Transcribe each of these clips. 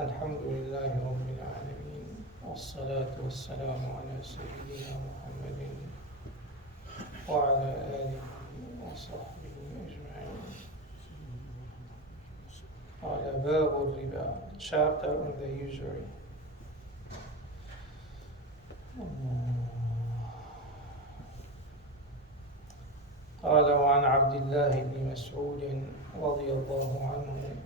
الحمد لله رب العالمين والصلاة والسلام على سيدنا محمد وعلى آله وصحبه أجمعين. على باب الربا, chapter on the usury. قال وعن عبد الله بن مسعود رضي الله عنه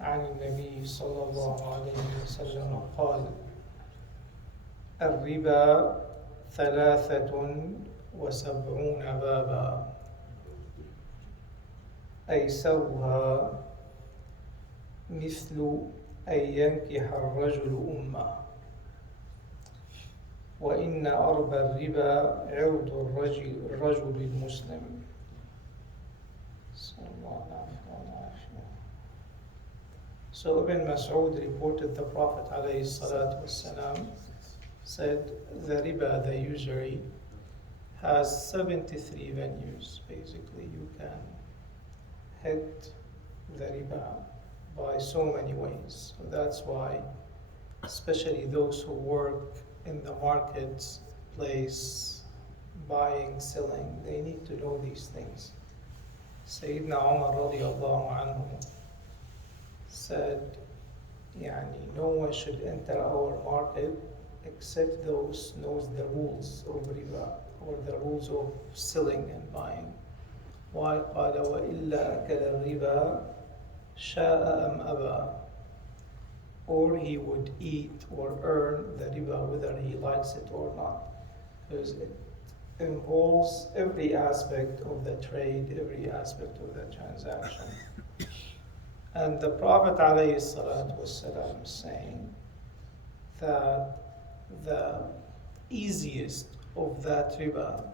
عن النبي صلى الله عليه وسلم قال: الربا 73 بابا أيسرها مثل أن ينكح الرجل أمه، وإن أربى الربا عرض الرجل المسلم. So Ibn Mas'ud reported the Prophet ﷺ said the riba, the usury, has 73 venues. Basically, you can hit the riba by so many ways. So that's why, especially those who work in the marketplace, buying, selling, they need to know these things. Sayyidina Umar radiallahu anhu said, no one should enter our market except those knows the rules of riba, or the rules of selling and buying. Why? قال وإلا أكل الربا شاء أم أبى. Or he would eat or earn the riba whether he likes it or not, because it involves every aspect of the trade, every aspect of the transaction. And the Prophet ﷺ is saying that the easiest of that riba,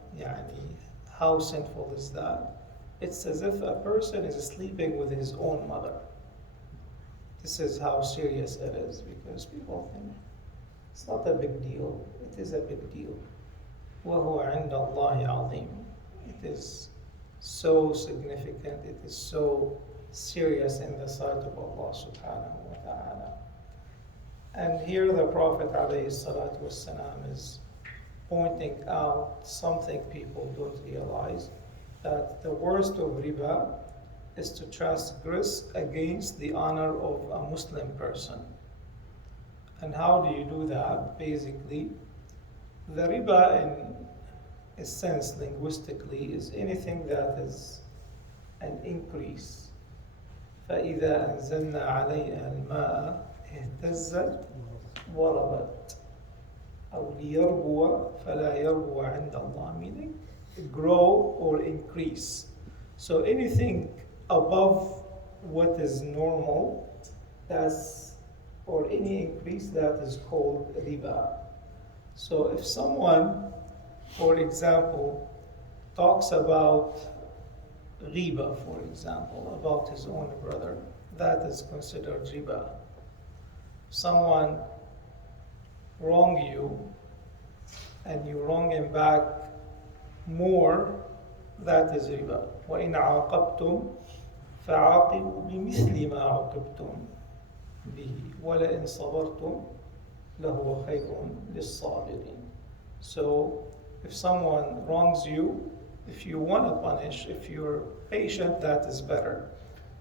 how sinful is that? It's as if a person is sleeping with his own mother. This is how serious it is, because people think it's not a big deal. It is a big deal. وَهُوَ عِنْدَ اللَّهِ عَظِيمٌ. It is so significant, it is so serious in the sight of Allah subhanahu wa ta'ala. And here the Prophet ﷺ is pointing out something people don't realize, that the worst of riba is to transgress against the honor of a Muslim person. And how do you do that? Basically, the riba in a sense, linguistically, is anything that is an increase. فإذا أنزلنا عليها الماء اهتزت وربت أو ليربو فلا يربو عند الله, meaning grow or increase. So anything above what is normal, or any increase, that is called riba. So if someone, for example, talks about Riba, for example, about his own brother, that is considered riba. Someone wrong you and you wrong him back more, that is riba. وَإِنْ عَاقَبْتُمْ فَعَاقِبُوا بِمِثْلِ مَا عُوقِبْتُمْ بِهِ وَلَئِنْ صَبَرْتُمْ لَهُوَ خَيْرٌ لِلصَّابِرِينَ. So if someone wrongs you, if you want to punish, if you're patient, that is better.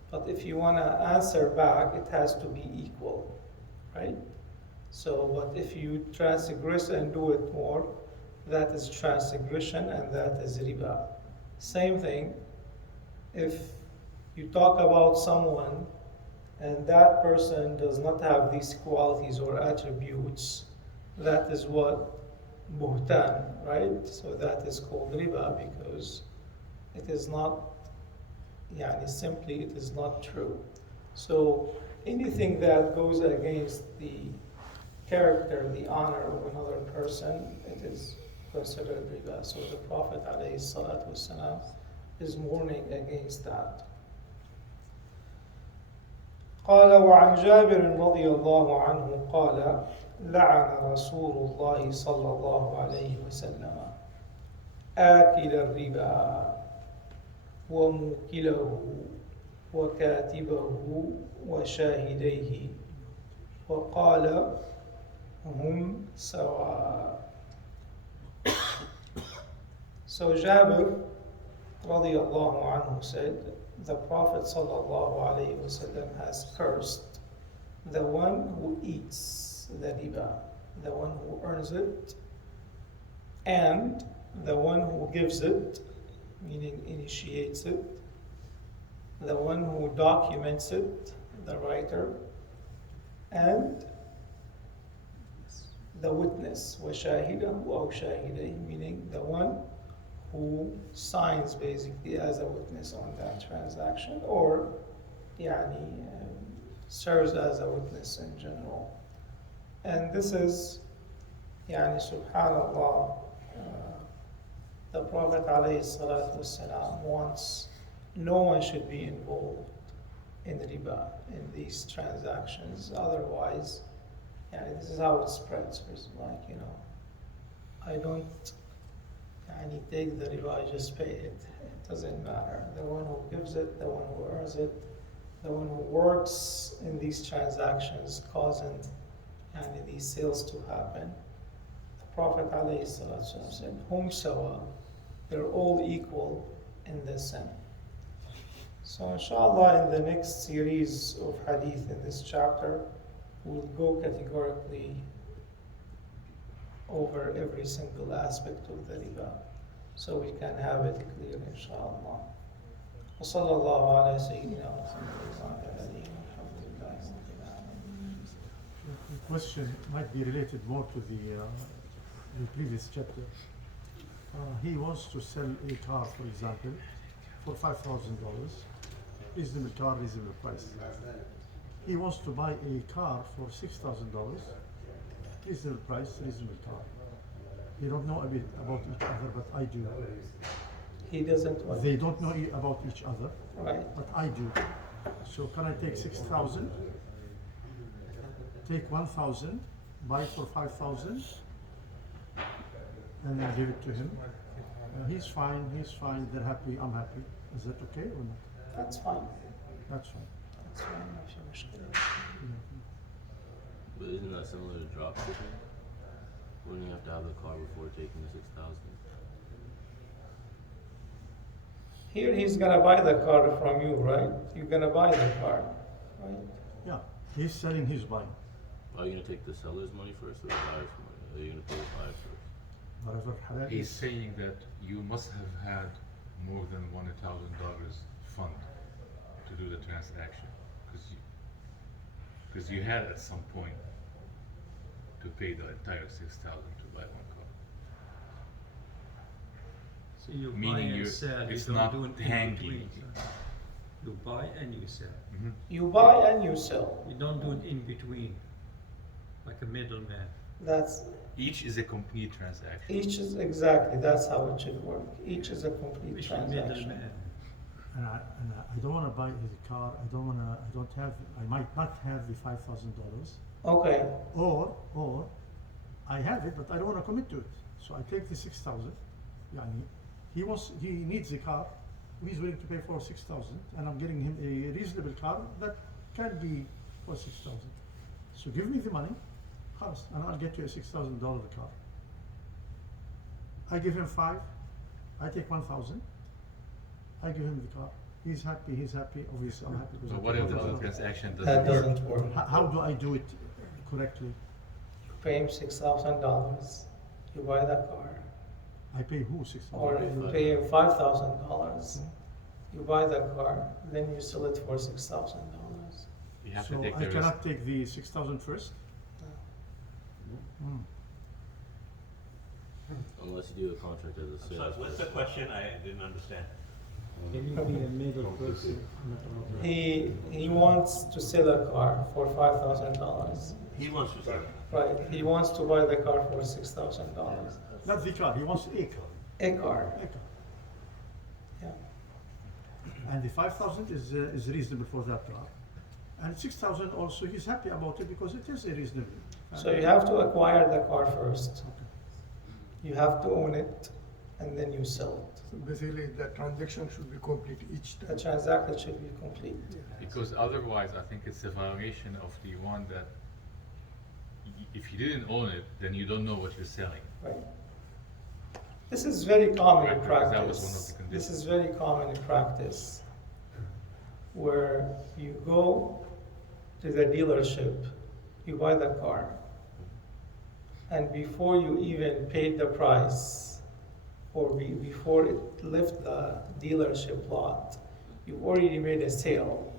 But if you want to answer back, it has to be equal, right? So, but if you transgress and do it more, that is transgression and that is riba. Same thing, if you talk about someone and that person does not have these qualities or attributes, that is what? Buhtan, right? So that is called riba, because it is not, simply it is not true. So anything that goes against the character, the honor of another person, it is considered riba. So the Prophet ﷺ is warning against that. قال وعن جابر رضي الله عنه قال لعن رسول الله صلى الله عليه وسلم آكل الربا وموكله وكاتبه وشاهديه وقال هم سواء. So Jabir radiallahu anhu said, the Prophet sallallahu alayhi wasallam has cursed the one who eats the riba, the one who earns it, and the one who gives it, meaning initiates it, the one who documents it, the writer, and the witness, وَشَاهِدَهُ أَوْ شَاهِدَيْهِ, meaning the one who signs basically as a witness on that transaction, or serves as a witness in general. And this is, subhanallah, the Prophet ﷺ wants no one should be involved in riba, in these transactions. Otherwise, this is how it spreads. It's like, I don't take the riba, I just pay it. It doesn't matter. The one who gives it, the one who earns it, the one who works in these transactions, causing these sales to happen. The Prophet ﷺ said, Hum sawa, they're all equal in the sin. So inshallah, in the next series of hadith in this chapter, we'll go categorically over every single aspect of the riba, so we can have it clear, inshallah. وصلى الله على سيدنا محمد وعلى آله وصحبه أجمعين. The question might be related more to the previous chapter. He wants to sell a car, for example, for $5,000, reasonable car, reasonable price. He wants to buy a car for $6,000, reasonable price, reasonable car. They don't know a bit about each other, but I do. He doesn't want. They don't know about each other, Right. but I do. So can I take 6,000, take 1,000, buy for 5,000, and then give it to him? He's fine, they're happy, I'm happy. Is that okay or not? That's fine. That's fine. That's fine. ما في مشكلة. But isn't that similar to drop shipping? Wouldn't you have to have the car before taking the 6,000? Here he's gonna buy the car from you, right? You're gonna buy the car, right? Yeah, he's selling, he's buying. Are you gonna take the seller's money first or the buyer's money? Are you gonna pay the buyer first? Whatever halal He's is. saying that you must have had more than $1,000 fund to do the transaction, because you had at some point to pay the entire 6,000 to buy one car. So you buy Meaning and sell, you it's don't not do it in hanging. between. You buy and you sell. You buy and you sell. You don't do it in between, like a middleman. That's Each is a complete transaction. each is exactly. That's how it should work. Each is a complete Which is transaction. middleman. And I don't want to buy the car. I might not have the $5,000, Okay. or I have it, but I don't want to commit to it. So I take the 6,000. He needs a car. He's willing to pay for 6,000, and I'm getting him a reasonable car that can be for 6,000. So give me the money, and I'll get you a $6,000 car. I give him 5. I take 1,000. I give him the car. He's happy. Obviously, I'm happy. So what if the other transaction That doesn't work? doesn't work. How do I do it correctly? You pay him $6,000. You buy the car, I pay who 6,000? or you pay him $5,000. You buy the car, then you sell it for $6,000. You have So to take I the risk. cannot take the 6,000 first. Unless you do a contract as a I'm sales. sorry, what's the question? I didn't understand. Can you be a middle person? He wants to sell a car for $5,000. He wants to sell. Right. He wants to buy the car for $6,000. Not the car. He wants a car. A car. A car. Yeah. And the 5,000 is reasonable for that car. And 6,000 also, he's happy about it because it is a reasonable. So you have to acquire the car first. You have to own it, and then you sell it. So basically, the transaction should be complete each The time. transaction should be complete. Because otherwise, I think it's a violation of the one that if you didn't own it, then you don't know what you're selling. Right. This is very common in Right, because that was practice. one of the conditions. This is very common in practice, where you go to the dealership, you buy the car, and before you even paid the price, or before it left the dealership lot, you've already made a sale.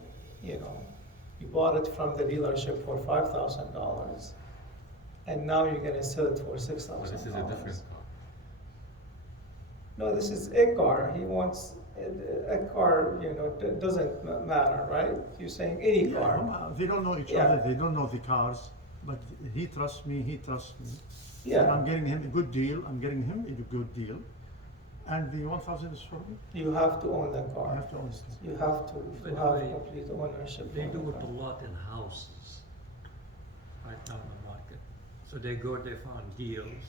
You know, you bought it from the dealership for $5,000, and now you're going to sell it for $6,000. But this is a different car. No, this is a car. He wants a car. You know, it doesn't matter, right? You're saying any car. They don't know each Yeah. other, they don't know the cars, but he trusts me, he trusts me. Yeah. And I'm getting him a good deal, I'm getting him a good deal. And the 1,000 is for me, You have to own the I car. have to own it. You have to But have they- complete ownership. They of the do it car. a lot in houses, right now in the market. So they go, they find deals,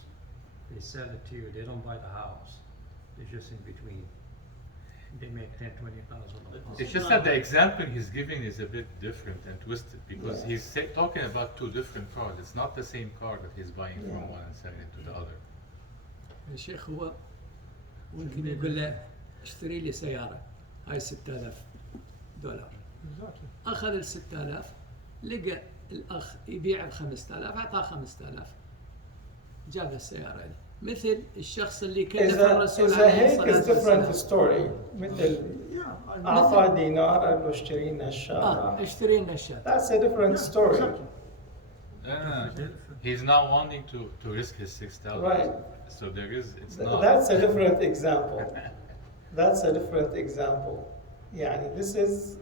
they sell it to you, they don't buy the house, they're just in between. They make 10, 20,000 on the house. It's just that the example he's giving is a bit different and twisted because Yeah. he's talking about two different cars. It's not the same car that he's buying Yeah. from one and selling it to the other. الشيخ هو ممكن يقول له اشتري لي سيارة هاي $6,000 Exactly. أخذ ال 6,000 لقى الأخ يبيع ب 5,000 أعطاه 5,000 جاب السيارة لي مثل الشخص اللي كلف الرسول إذا عليه هيك الصلاة is different والسلام story. مثل Yeah, I أعطاه دينار قال له اشتري لنا الشارع. اشتري لنا الشاة That's a different Yeah, story. exactly. He's not wanting to risk his 6,000. Right. So there is, it's not. That's a different example. That's a different example. يعني this is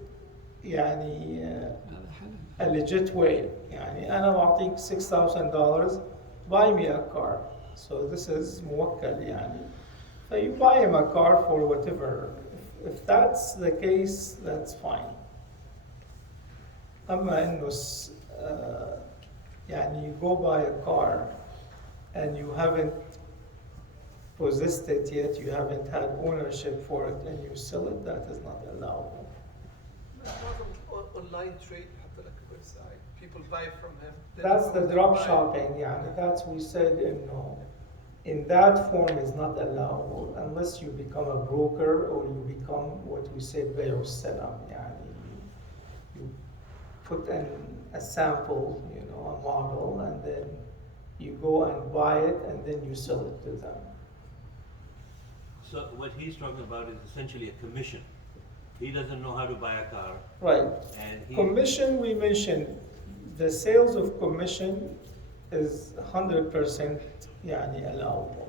يعني هذا حلال a legit way. يعني أنا بعطيك $6,000, buy me a car. So this is موكل يعني. So you buy him a car for whatever. If that's the case, that's fine. أما إنه يعني you go buy a car and you haven't possessed it yet, you haven't had ownership for it, and you sell it, that is not allowable. Online trade حتى لك ويب سايت people buy from him. then That's he the goes to drop buy. shopping, يعني that's we said in that form is not allowable unless you become a broker or you become what we said بيع والسلام يعني you put in a sample, a model, and then you go and buy it and then you sell it to them. So what he's talking about is essentially a commission. He doesn't know how to buy a car, Right. and he. Commission, we mentioned, the sales of commission is 100% يعني allowable.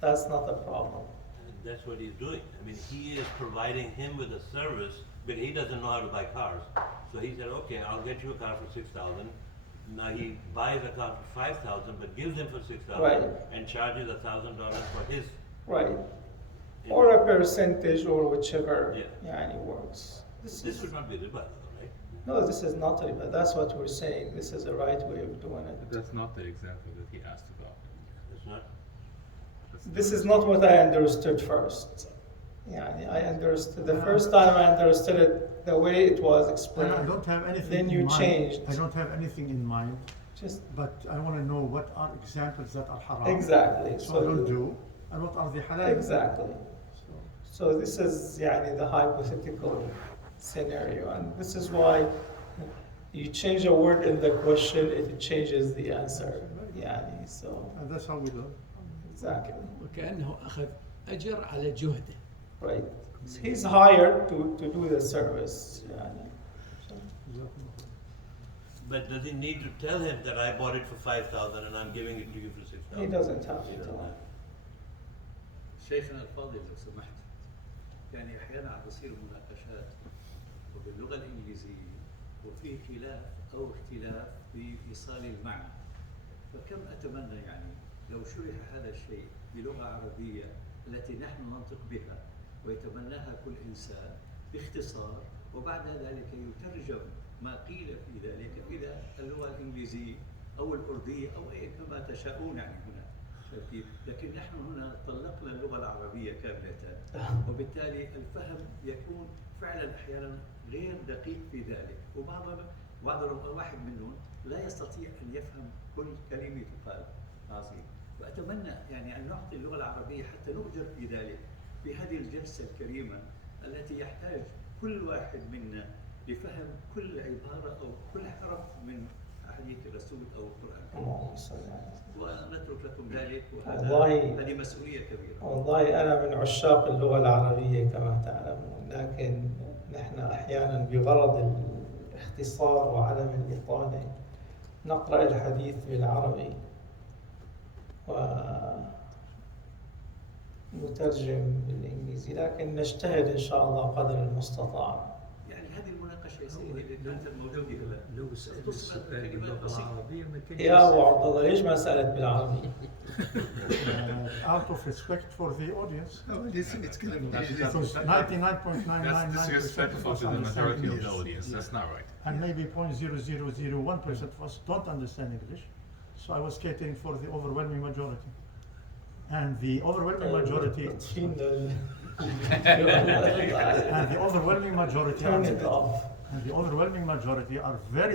That's not a problem. And that's what he's doing. I mean, he is providing him with a service, but he doesn't know how to buy cars. So he said, okay, I'll get you a car for 6,000. Now he buys a car for 5,000, but gives him for 6,000 Right. and charges $1,000 for his. Right. Or a percentage or whichever Yeah. يعني works. This would not be riba, though, right? No, this is not riba. That's what we're saying. This is the right way of doing it. That's not the example that he asked about. It's not. This is not what I understood first. يعني I understood, the first time I understood it the way it was And explained. I don't have anything Then in you mind. changed. I don't have anything in mind, Just but I want to know what are examples that are haram. exactly. So I don't do, and what are the halal. Exactly. So, So this is يعني the hypothetical scenario, and this is why you change a word in the question, it changes the answer. يعني so and that's how we learn. exactly وكأنه أخذ أجر على جهده right. He's hired to do the service. يعني. So, But does he need to tell him that I bought it for 5,000 and I'm giving it to you for 6,000? he doesn't have to tell him. شيخنا الفاضل لو سمحت يعني احيانا عم بصير مناقشات وباللغه الانجليزيه وفي خلاف او اختلاف في ايصال المعنى فكم اتمنى يعني لو شرح هذا الشيء بلغه عربيه التي نحن ننطق بها ويتمناها كل انسان باختصار وبعد ذلك يترجم ما قيل في ذلك الى اللغه الانجليزيه او الارديه او كما تشاءون يعني هنا شايفين؟ لكن نحن هنا طلقنا اللغة العربية كاملة وبالتالي الفهم يكون فعلا أحيانا غير دقيق في ذلك وبعض واحد منهم لا يستطيع أن يفهم كل كلمة تقال. عظيم. وأتمنى يعني أن نعطي اللغة العربية حتى نؤجر في ذلك في هذه الجلسة الكريمة التي يحتاج كل واحد منا لفهم كل عبارة أو كل حرف من حديث الرسول أو القرآن. اللهم صل على سيدنا. ونترك لكم ذلك، والله- هذه مسؤولية كبيرة. والله أنا من عشاق اللغة العربية كما تعلمون، لكن نحن أحيانا بغرض الاختصار وعدم الإطالة نقرأ الحديث بالعربي ونترجم بالإنجليزي، لكن نجتهد إن شاء الله قدر المستطاع. يعني هذه المناقشة يا سيدي اللي كانت الموجودة هلا لو سأل السؤال باللغة العربية ما كان يا أبو عبد الله ليش ما سألت بالعربي؟ Out of respect for the audience. يتكلم Because 99.999% That's disrespectful of us to the understand majority of English. the audience. That's not right. And maybe 0.0001% of us don't understand English. So I was catering for the overwhelming majority. And the overwhelming majority Turn it off. are very